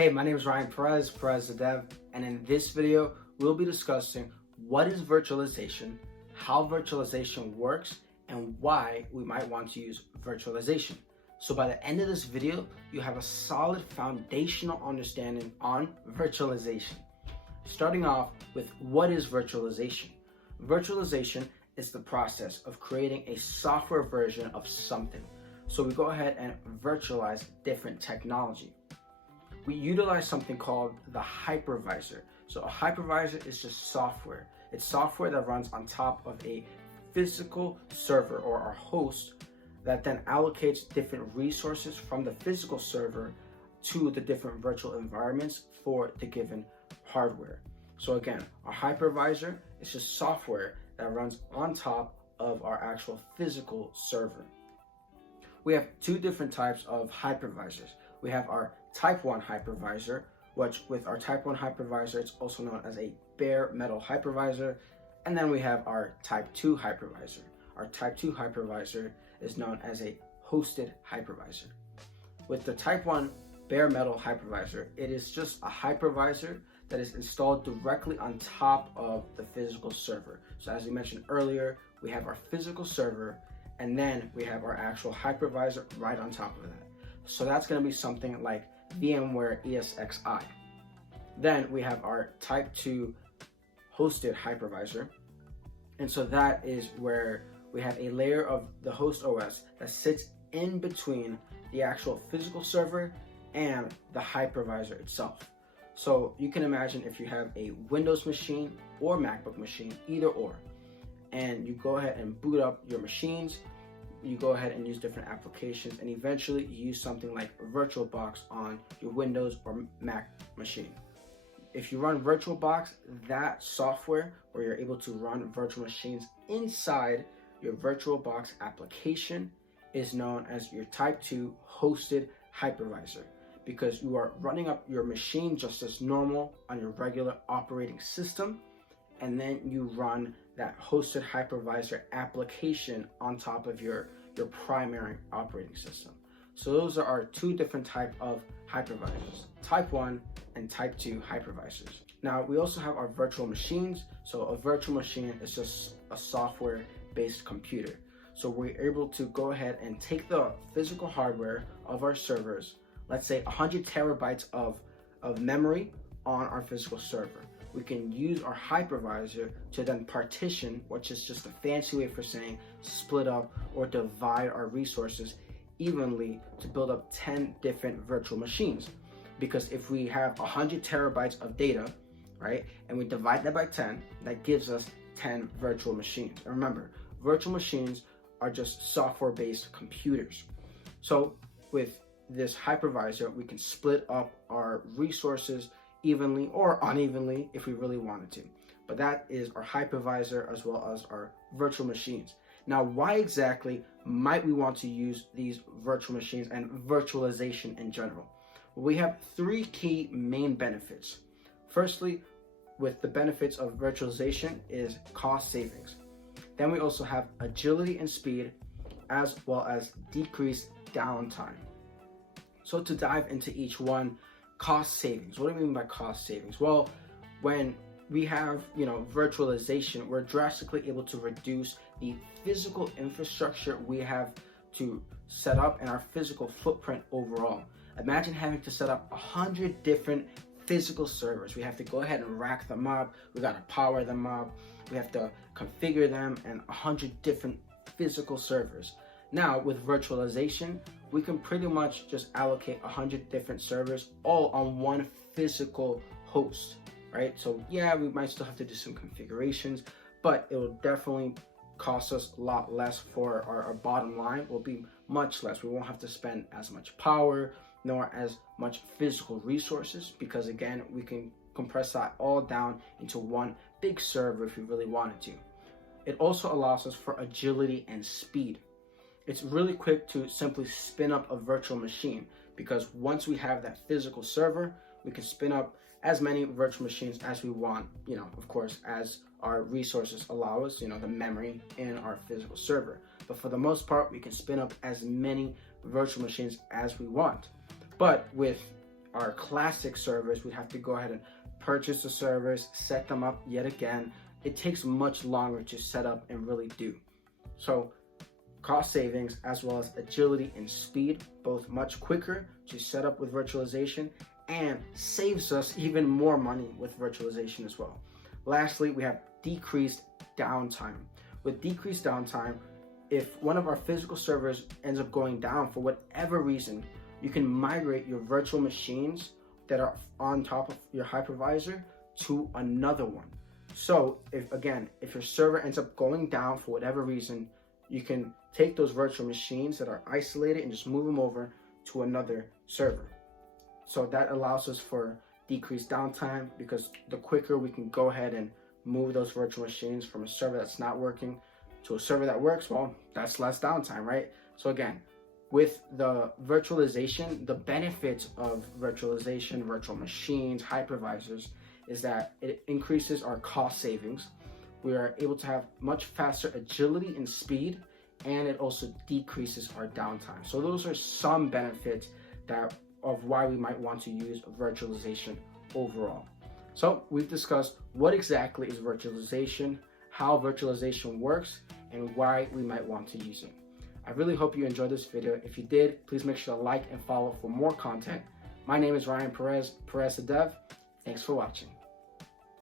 Hey, my name is Ryan Perez, PerezTheDev, and in this video, we'll be discussing what is virtualization, how virtualization works, and why we might want to use virtualization. So by the end of this video, you have a solid foundational understanding on virtualization. Starting off with what is virtualization? Virtualization is the process of creating a software version of something. So we go ahead and virtualize different technology. We utilize something called the hypervisor. So a hypervisor is just software. It's software that runs on top of a physical server or our host that then allocates different resources from the physical server to the different virtual environments for the given hardware. So again, our hypervisor is just software that runs on top of our actual physical server. We have two different types of hypervisors. We have our Type 1 hypervisor, which with our Type 1 hypervisor, it's also known as a bare metal hypervisor. And then we have our Type 2 hypervisor. Our Type 2 hypervisor is known as a hosted hypervisor. With the Type 1 bare metal hypervisor, it is just a hypervisor that is installed directly on top of the physical server. So as we mentioned earlier, we have our physical server, and then we have our actual hypervisor right on top of that. So that's going to be something like VMware ESXi. Then we have our Type 2 hosted hypervisor. And so that is where we have a layer of the host OS that sits in between the actual physical server and the hypervisor itself. So you can imagine if you have a Windows machine or MacBook machine, either or, and you go ahead and boot up your machines, you go ahead and use different applications, and eventually you use something like VirtualBox on your Windows or Mac machine. If you run VirtualBox, that software where you're able to run virtual machines inside your VirtualBox application is known as your Type 2 hosted hypervisor, because you are running up your machine just as normal on your regular operating system, and then you run that hosted hypervisor application on top of your primary operating system. So those are our two different types of hypervisors, Type 1 and Type 2 hypervisors. Now we also have our virtual machines. So a virtual machine is just a software-based computer. So we're able to go ahead and take the physical hardware of our servers, let's say 100 terabytes of memory on our physical server. We can use our hypervisor to then partition, which is just a fancy way for saying split up or divide our resources evenly to build up 10 different virtual machines. Because if we have 100 terabytes of data, right, and we divide that by 10, that gives us 10 virtual machines. And remember, virtual machines are just software-based computers. So with this hypervisor, we can split up our resources evenly or unevenly if we really wanted to. But that is our hypervisor as well as our virtual machines. Now, why exactly might we want to use these virtual machines and virtualization in general? Well, we have three key main benefits. Firstly, with the benefits of virtualization is cost savings. Then we also have agility and speed, as well as decreased downtime. So to dive into each one, cost savings. What do I mean by cost savings? Well, when we have, virtualization, we're drastically able to reduce the physical infrastructure we have to set up and our physical footprint overall. Imagine having to set up 100 different physical servers. We have to go ahead and rack them up. We got to power them up. We have to configure them, and 100 different physical servers. Now with virtualization, we can pretty much just allocate 100 different servers all on one physical host, right? So yeah, we might still have to do some configurations, but it will definitely cost us a lot less for our bottom line. Will be much less. We won't have to spend as much power nor as much physical resources, because again, we can compress that all down into one big server if we really wanted to. It also allows us for agility and speed. It's really quick to simply spin up a virtual machine, because once we have that physical server, we can spin up as many virtual machines as we want, of course, as our resources allow us, the memory in our physical server. But for the most part, we can spin up as many virtual machines as we want. But with our classic servers, we'd have to go ahead and purchase the servers, set them up yet again. It takes much longer to set up and really do. So cost savings as well as agility and speed, both much quicker to set up with virtualization, and saves us even more money with virtualization as well. Lastly, we have decreased downtime. With decreased downtime, if one of our physical servers ends up going down for whatever reason, you can migrate your virtual machines that are on top of your hypervisor to another one. So if your server ends up going down for whatever reason, you can take those virtual machines that are isolated and just move them over to another server. So that allows us for decreased downtime, because the quicker we can go ahead and move those virtual machines from a server that's not working to a server that works, well, that's less downtime, right? So again, with the virtualization, the benefits of virtualization, virtual machines, hypervisors, is that it increases our cost savings. We are able to have much faster agility and speed, and it also decreases our downtime. So those are some benefits of why we might want to use virtualization overall. So we've discussed what exactly is virtualization, how virtualization works, and why we might want to use it. I really hope you enjoyed this video. If you did, please make sure to like and follow for more content. My name is Ryan Perez, PerezTheDev. Thanks for watching.